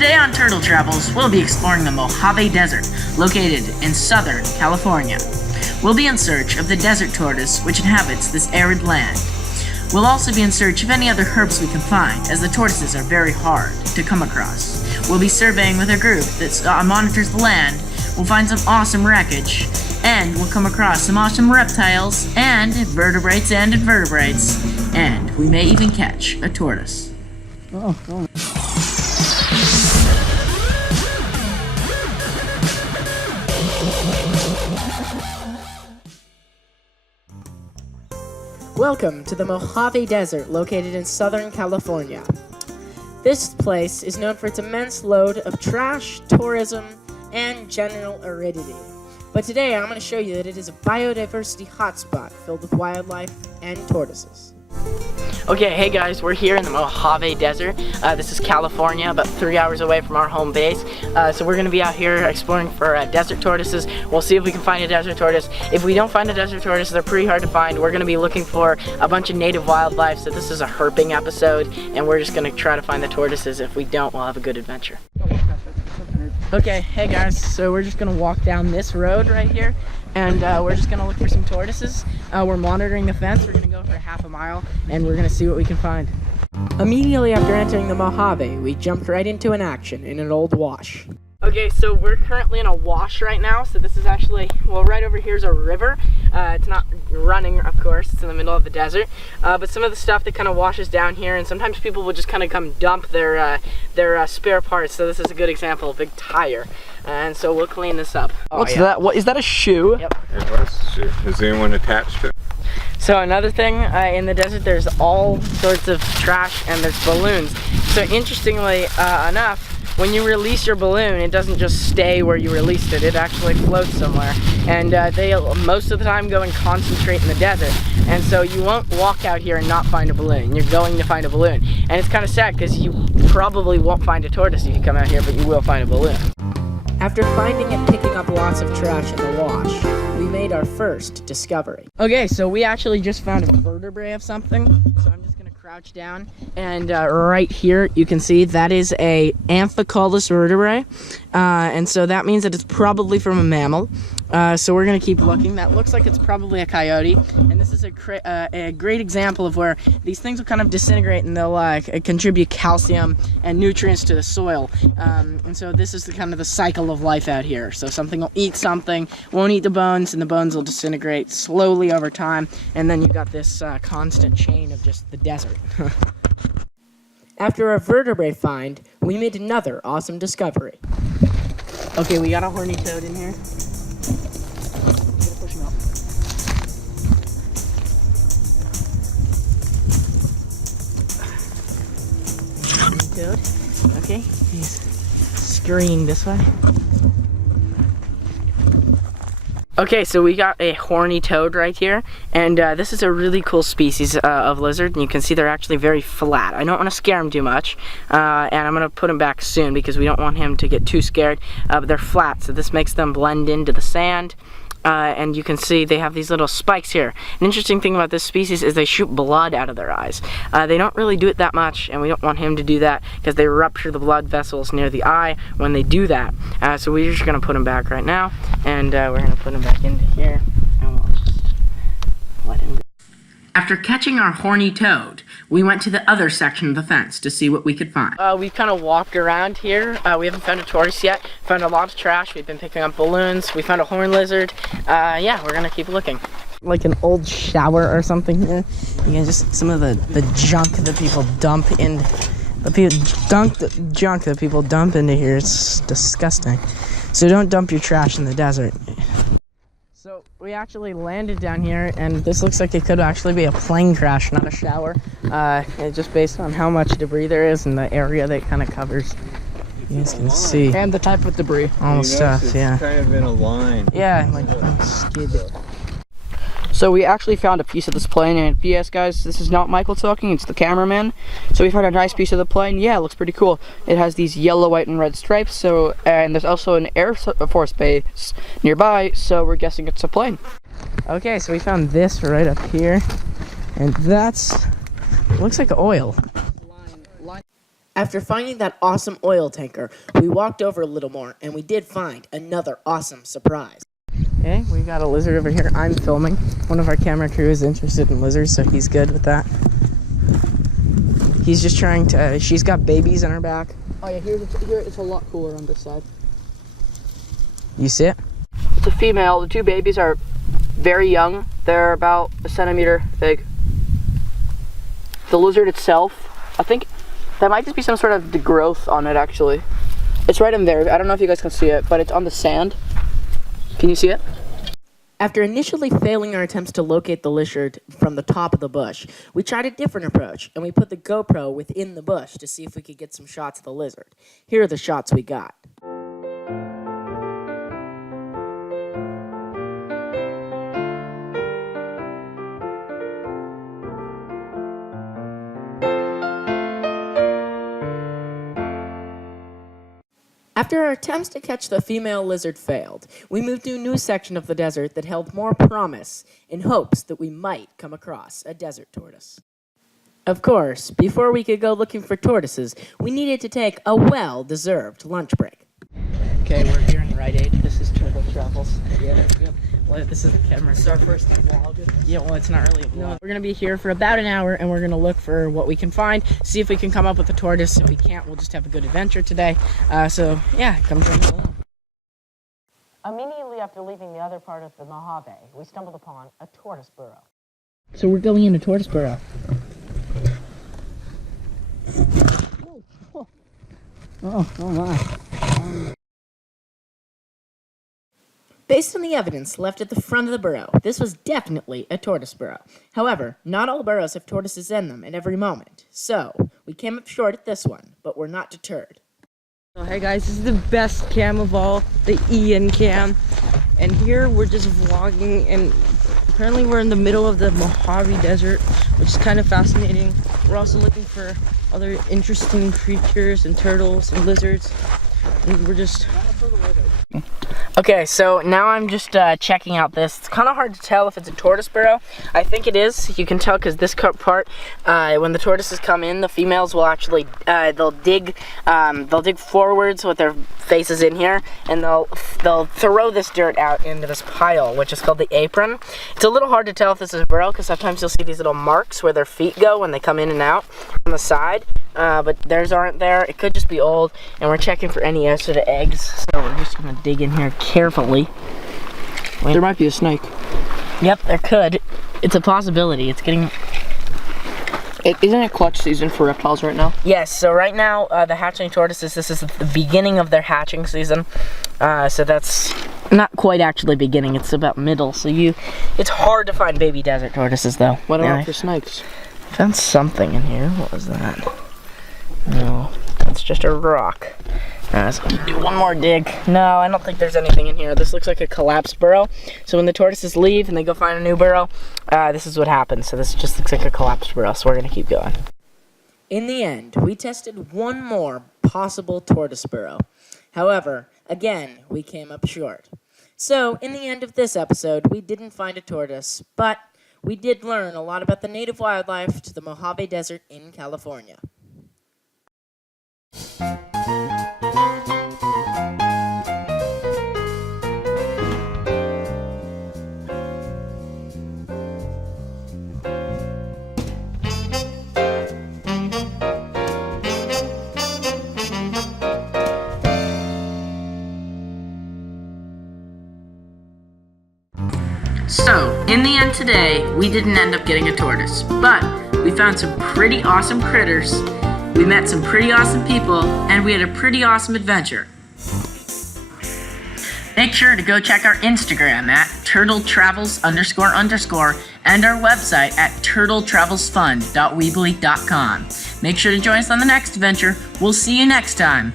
Today on Turtle Travels, we'll be exploring the Mojave Desert, located in Southern California. We'll be in search of the desert tortoise which inhabits this arid land. We'll also be in search of any other herps we can find, as the tortoises are very hard to come across. We'll be surveying with a group that monitors the land. We'll find some awesome wreckage, and we'll come across some awesome reptiles and vertebrates and invertebrates, and we may even catch a tortoise. Oh. Welcome to the Mojave Desert, located in Southern California. This place is known for its immense load of trash, tourism, and general aridity. But today I'm going to show you that it is a biodiversity hotspot filled with wildlife and tortoises. Okay, hey guys, we're here in the Mojave Desert. This is California, about 3 hours away from our home base. So we're going to be out here exploring for desert tortoises. We'll see if we can find a desert tortoise. If we don't find a desert tortoise, they're pretty hard to find. We're going to be looking for a bunch of native wildlife. So this is a herping episode, and we're just going to try to find the tortoises. If we don't, we'll have a good adventure. Okay, hey guys, so we're just going to walk down this road right here, and we're just going to look for some tortoises. We're monitoring the fence. We're going to go for half a mile, and we're going to see what we can find. Immediately after entering the Mojave, we jumped right into an action in an old wash. Okay, so we're currently in a wash right now. So this is actually, well, right over here is a river. It's not running, of course, it's in the middle of the desert. But some of the stuff that kind of washes down here, and sometimes people will just kind of come dump their spare parts. So this is a good example, a big tire. And so we'll clean this up. What's that? What is that, a shoe? Yep. It was a shoe. Is anyone attached to it? So another thing, in the desert, there's all sorts of trash and there's balloons. So interestingly enough, when you release your balloon, it doesn't just stay where you released it. It actually floats somewhere. And they most of the time go and concentrate in the desert. And so you won't walk out here and not find a balloon. You're going to find a balloon. And it's kind of sad because you probably won't find a tortoise if you come out here, but you will find a balloon. After finding and picking up lots of trash in the wash, we made our first discovery. Okay, so we actually just found a vertebrae of something. So I'm just gonna crouch down, and right here you can see that is a amphicolous vertebrae, and so that means that it's probably from a mammal. So we're gonna keep looking. That looks like it's probably a coyote, and this is a great example of where these things will kind of disintegrate and they'll contribute calcium and nutrients to the soil. And so this is the kind of the cycle of life out here. So something will eat something, won't eat the bones, and the bones will disintegrate slowly over time, and then you've got this constant chain of just the desert. After our vertebrae find, we made another awesome discovery. Okay, we got a horny toad in here. Push him up. Horny toad. Okay, he's screened this way. Okay, so we got a horny toad right here, and this is a really cool species of lizard, and you can see they're actually very flat. I don't want to scare him too much, and I'm going to put him back soon because we don't want him to get too scared, but they're flat, so this makes them blend into the sand. And you can see they have these little spikes here. An interesting thing about this species is they shoot blood out of their eyes. They don't really do it that much, and we don't want him to do that because they rupture the blood vessels near the eye when they do that. So we're just going to put him back right now, and we're going to put him back into here, and we'll just let him go. After catching our horny toad, we went to the other section of the fence to see what we could find. We've kind of walked around here. We haven't found a tortoise yet. Found a lot of trash. We've been picking up balloons. We found a horned lizard. Yeah, we're gonna keep looking. Like an old shower or something here. You can just some of the junk that people dump in. The junk that people dump into here. It's disgusting. So don't dump your trash in the desert. So we actually landed down here, and this looks like it could actually be a plane crash, not a shower. Just based on how much debris there is and the area that it kind of covers. You guys can see. And the type of debris. All the stuff, yeah. It's kind of in a line. Yeah, like a skid. So we actually found a piece of this plane, and P.S. guys, this is not Michael talking, it's the cameraman. So we found a nice piece of the plane. Yeah, it looks pretty cool. It has these yellow, white, and red stripes. So, and there's also an Air Force base nearby, so we're guessing it's a plane. Okay, so we found this right up here, and looks like oil. After finding that awesome oil tanker, we walked over a little more, and we did find another awesome surprise. Okay, we got a lizard over here. I'm filming. One of our camera crew is interested in lizards, so he's good with that. He's just trying to, she's got babies in her back. Oh yeah, here it's a lot cooler on this side. You see it? It's a female. The two babies are very young. They're about a centimeter big. The lizard itself, I think that might just be some sort of degrowth on it actually. It's right in there. I don't know if you guys can see it, but it's on the sand. Can you see it? After initially failing our attempts to locate the lizard from the top of the bush, we tried a different approach, and we put the GoPro within the bush to see if we could get some shots of the lizard. Here are the shots we got. After our attempts to catch the female lizard failed, we moved to a new section of the desert that held more promise in hopes that we might come across a desert tortoise. Of course, before we could go looking for tortoises, we needed to take a well-deserved lunch break. Okay, we're here in Rite Aid. This is Turtle Travels. Yeah. Well, this is the camera. It's our first vlog. Yeah, well, it's not really a vlog. No, we're going to be here for about an hour, and we're going to look for what we can find, see if we can come up with a tortoise. If we can't, we'll just have a good adventure today. So, yeah, come join us along. Immediately after leaving the other part of the Mojave, we stumbled upon a tortoise burrow. So we're going into Tortoise Burrow. Oh my. Based on the evidence left at the front of the burrow, this was definitely a tortoise burrow. However, not all burrows have tortoises in them at every moment. So, we came up short at this one, but we're not deterred. So hey guys, this is the best cam of all, the Ian cam. And here we're just vlogging, and apparently we're in the middle of the Mojave Desert, which is kind of fascinating. We're also looking for other interesting creatures and turtles and lizards. And we're just... Okay, so now I'm just checking out this. It's kind of hard to tell if it's a tortoise burrow. I think it is. You can tell because this part, when the tortoises come in, the females will actually they'll dig forwards with their faces in here, and they'll throw this dirt out into this pile, which is called the apron. It's a little hard to tell if this is a burrow because sometimes you'll see these little marks where their feet go when they come in and out on the side. But theirs aren't there. It could just be old, and we're checking for any sort of eggs. So we're just gonna dig in here carefully. Wait. There might be a snake. Yep, there could. It's a possibility. It's getting... Isn't it clutch season for reptiles right now? Yes, so right now, the hatching tortoises, this is the beginning of their hatching season. So that's not quite actually beginning, it's about middle. So it's hard to find baby desert tortoises though. What about for snakes? Found something in here. What was that? No, that's just a rock. Let's do one more dig. No, I don't think there's anything in here. This looks like a collapsed burrow. So when the tortoises leave and they go find a new burrow, this is what happens. So this just looks like a collapsed burrow, so we're gonna keep going. In the end, we tested one more possible tortoise burrow. However, again, we came up short. So, in the end of this episode, we didn't find a tortoise, but we did learn a lot about the native wildlife to the Mojave Desert in California. So, in the end today, we didn't end up getting a tortoise, but we found some pretty awesome critters, we met some pretty awesome people, and we had a pretty awesome adventure. Make sure to go check our Instagram at turtletravels__ and our website at turtletravelsfund.weebly.com. Make sure to join us on the next adventure. We'll see you next time.